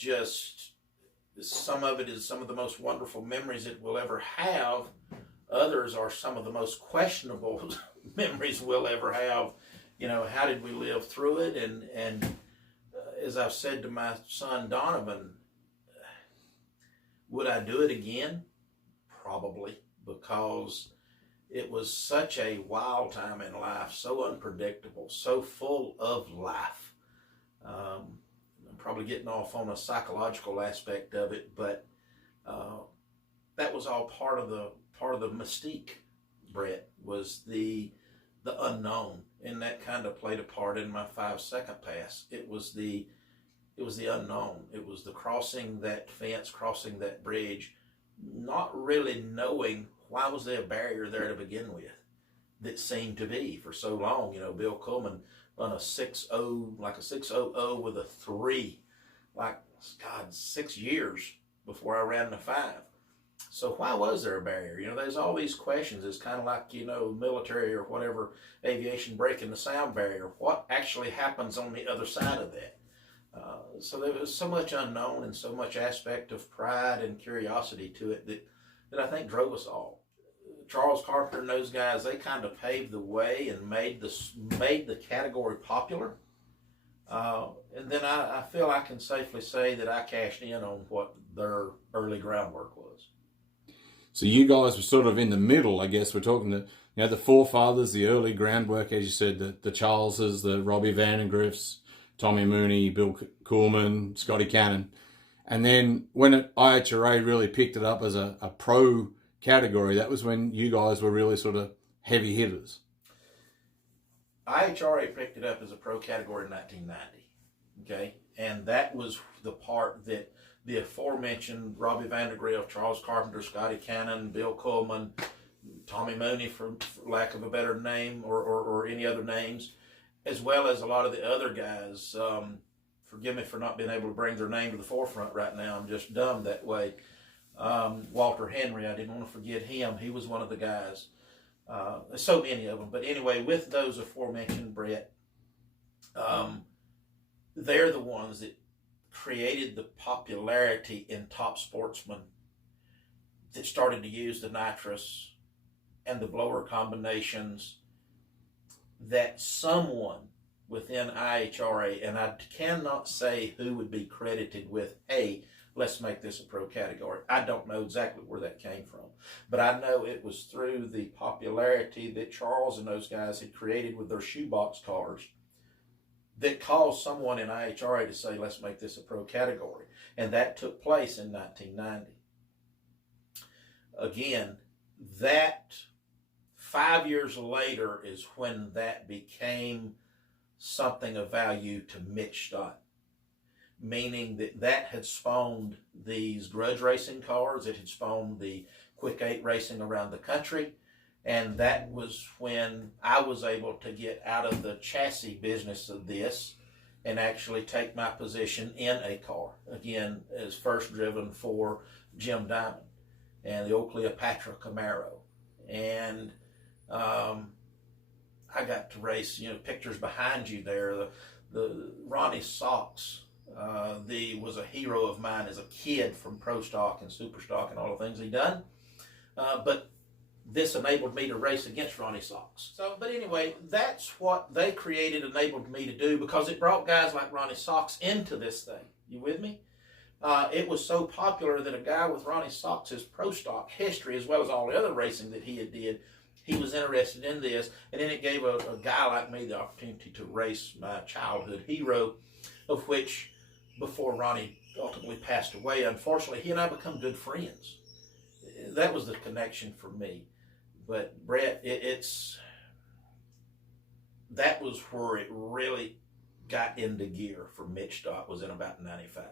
just, some of it is some of the most wonderful memories it will ever have. Others are some of the most questionable memories we'll ever have. You know, how did we live through it? And as I've said to my son Donovan, would I do it again? Probably, because it was such a wild time in life, so unpredictable, so full of life. I'm probably getting off on a psychological aspect of it, but that was all part of the mystique. Brett, was the unknown, and that kind of played a part in my 5-second pass. It was the unknown. It was the crossing that fence, crossing that bridge, not really knowing why was there a barrier there to begin with that seemed to be for so long. You know, Bill Coleman run a 6.0, like a 6.00 with a 3, like, God, 6 years before I ran the 5. So why was there a barrier? You know, there's all these questions. It's kind of like, you know, military or whatever, aviation breaking the sound barrier. What actually happens on the other side of that? So there was so much unknown and so much aspect of pride and curiosity to it that I think drove us all. Charles Carpenter and those guys, they kind of paved the way and made the category popular. And then I feel I can safely say that I cashed in on what their early groundwork was. So you guys were sort of in the middle, I guess. We're talking the forefathers, the early groundwork, as you said, the Charleses, the Robbie Vandegrift's, Tommy Mooney, Bill Coolman, Scotty Cannon. And then when IHRA really picked it up as a pro category, that was when you guys were really sort of heavy hitters. IHRA picked it up as a pro category in 1990, okay? And that was the part that the aforementioned Robbie Vandegrift, Charles Carpenter, Scotty Cannon, Bill Coleman, Tommy Mooney, for lack of a better name, or any other names, as well as a lot of the other guys. Forgive me for not being able to bring their name to the forefront right now. I'm just dumb that way. Walter Henry, I didn't want to forget him. He was one of the guys. So many of them. But anyway, with those aforementioned, Brett, they're the ones that created the popularity in top sportsmen that started to use the nitrous and the blower combinations, that someone within IHRA, and I cannot say who would be credited with, hey, let's make this a pro category. I don't know exactly where that came from, but I know it was through the popularity that Charles and those guys had created with their shoebox cars that caused someone in IHRA to say, let's make this a pro category. And that took place in 1990. Again, that 5 years later is when that became something of value to Mitch Stott, meaning that had spawned these grudge racing cars. It had spawned the Quick 8 racing around the country. And that was when I was able to get out of the chassis business of this and actually take my position in a car. Again, as first driven for Jim Diamond and the old Cleopatra Camaro. And I got to race, you know, pictures behind you there. The Ronnie Socks was a hero of mine as a kid from Pro Stock and Super Stock and all the things he done. But this enabled me to race against Ronnie Socks. So, but anyway, that's what they created, enabled me to do, because it brought guys like Ronnie Socks into this thing. You with me? It was so popular that a guy with Ronnie Socks' Pro Stock history, as well as all the other racing that he had did, he was interested in this. And then it gave a guy like me the opportunity to race my childhood hero, of which, before Ronnie ultimately passed away, unfortunately, he and I become good friends. That was the connection for me. But Brett, that was where it really got into gear for Mitch Stott, was in about 95.